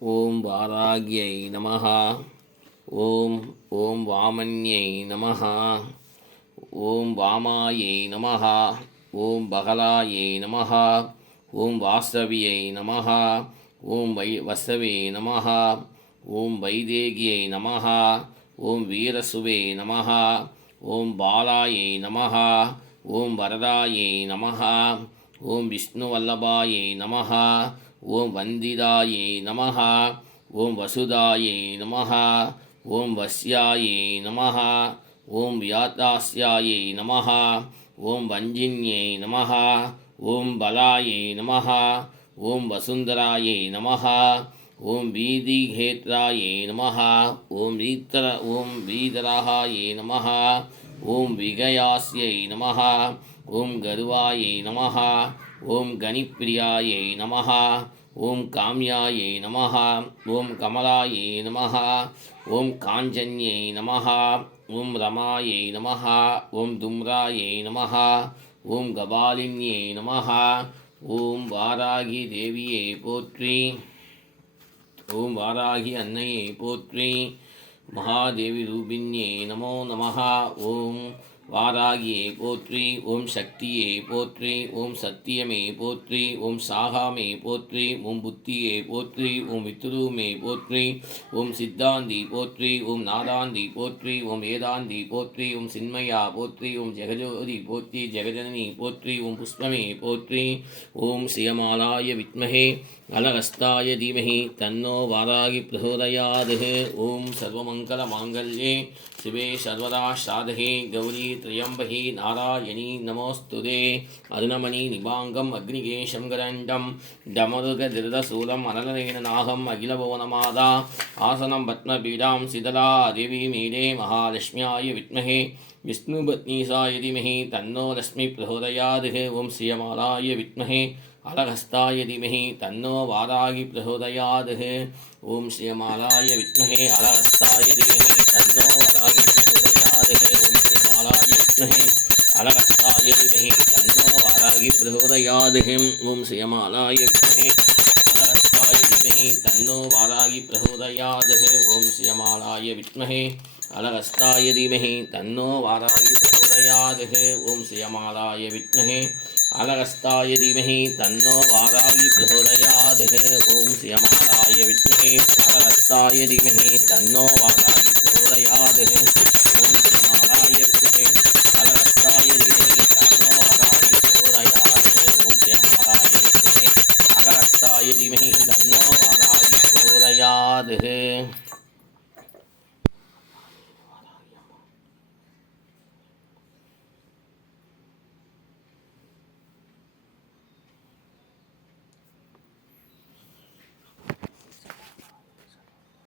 ஓம் வாராகியை நமஹ. ஓம் வாமன்யை நமஹ. ஓம் வாமாயை நமஹ. ஓம் பகலாயை நமஹ. ஓம் வாசவியை நமஹ. ஓம் வசவே நமஹ. ஓம் வைதேகியை நமஹ. ஓம் வீரசுவே நமஹ. ஓம் பாலாயை நமஹ. ஓம் வரதாயை நமஹ. ஓம் விஷ்ணுவல்லபாயை நமஹ. ஓம் வந்திதாயை நமஹ. ஓம் வசுதாயை நமஹ. ஓம் வஸ்யாயை நமஹ. ஓம் வியாதாஸ்யாயை நமஹ. ஓம் வஞ்சின்யை நமஹ. ஓம் பலாயை நமஹ. ஓம் வசுந்தராயை நமஹ. ஓம் வீதிஹேத்ராயை நமஹ. ஓம் வீதராகாயை நமஹ. ஓம் விகயாஸ்யை நமஹ. ஓம் கருவாயை நமஹ. ஓம் கணிப்பிரியாயை நமஹ. ஓம் காம்யாயை நமஹ. ஓம் கமலாயை நமஹ. ஓம் காஞ்சன்யை நமஹ. ஓம் ரமாயை நமஹ. ஓம் தும்ராயை நமஹ. ஓம் கபாலின்யை நமஹ. ஓம் வாராகி தேவியை போற்றி. ஓம் வாராகி அன்னையை போற்றி. மகாதேவி ரூபிண்யை நமோ நமஹ. ஓம் வாராகியை போற்றி. ஓம் சக்தியை போற்றி. ஓம் சத்தியமே போற்றி. ஓம் சாகாமே போற்றி. ஓம் புத்தியை போற்றி. ஓம் வித்துருமே போற்றி. ஓம் சித்தாந்தி போற்றி. ஓம் நாதாந்தி போற்றி. ஓம் வேதாந்தி போற்றி. ஓம் சின்மயா போற்றி. ஓம் ஜெகஜோதி போற்றி. ஜெகஜனனி போற்றி. ஓம் புஷ்பமே போற்றி. ஓம் சியமாலாய வித்மஹே அலகஸ்தாய தீமஹி தன்னோ வாராகி பிரசோதயாத். ஓம் சர்வமங்கல மாங்கல்யே சிவே சர்வதா சாதகே கௌரி திரியம்பகி நாராயணி நமோஸ்துதே. அருணமணி நிபாங்கம் அக்னிகேஷம் கரண்டம் டமருக திருதசூலம் அனலநேன நாகம் அகிலபுவனமாதா ஆசனம் பத்மபீடாம் சிதலா தேவி மீடே மகாலட்சுமியாய வித்மஹே விஷ்ணுபத்னீசாய தீமஹி தன்னோ லக்ஷ்மி பிரசோதயாத். ஓம் ஸ்ரீயமாலாய வித்மஹே அலகஸ்தாய தீமஹி தன்னோ வாராகி பிரசோதயாத். ஓம் ஸ்ரீயமாலாய வித்மஹே அலகஸ்தாய தீமஹி தன்னோ வாராகி பிரசோதயாத். ஓம் ஸ்ரீயமாலாய வித்மஹே அலகஸ்தாய தீமஹி தன்னோ வாராகி பிரசோதயாத். ஓம் ஸ்ரீயமாலாய வித்மஹே அலகஸ்தாய தீமஹி தன்னோ வாராகி பிரசோதயாத். ஓம் ஸ்ரீயமாலாய வித்மஹே அலகஸ்தாய தீமஹி தன்னோ வாராகி பிரசோதயாத். ஓம் ஸ்ரீயமாலாய வித்மஹே அலகஸ்தாய தீமஹி தன்னோ வாராகி பிரசோதயாத். ஓம் ஸ்ரீயமாலாய வித்மஹே அலகஸ்தாய தீமஹி தன்னோ வாராகி பிரசோதயாத். ஓம் ஸ்ரீயமாலாய வித்மஹே அலகஸ்தாய தீமஹி தன்னோ வாராகி பிரசோதயாத். ஓம் ஸ்ரீயமாலாய வித்மஹே அலகஸ்தாய தீமஹி தன்னோ வாராகி பிரசோதயாத்.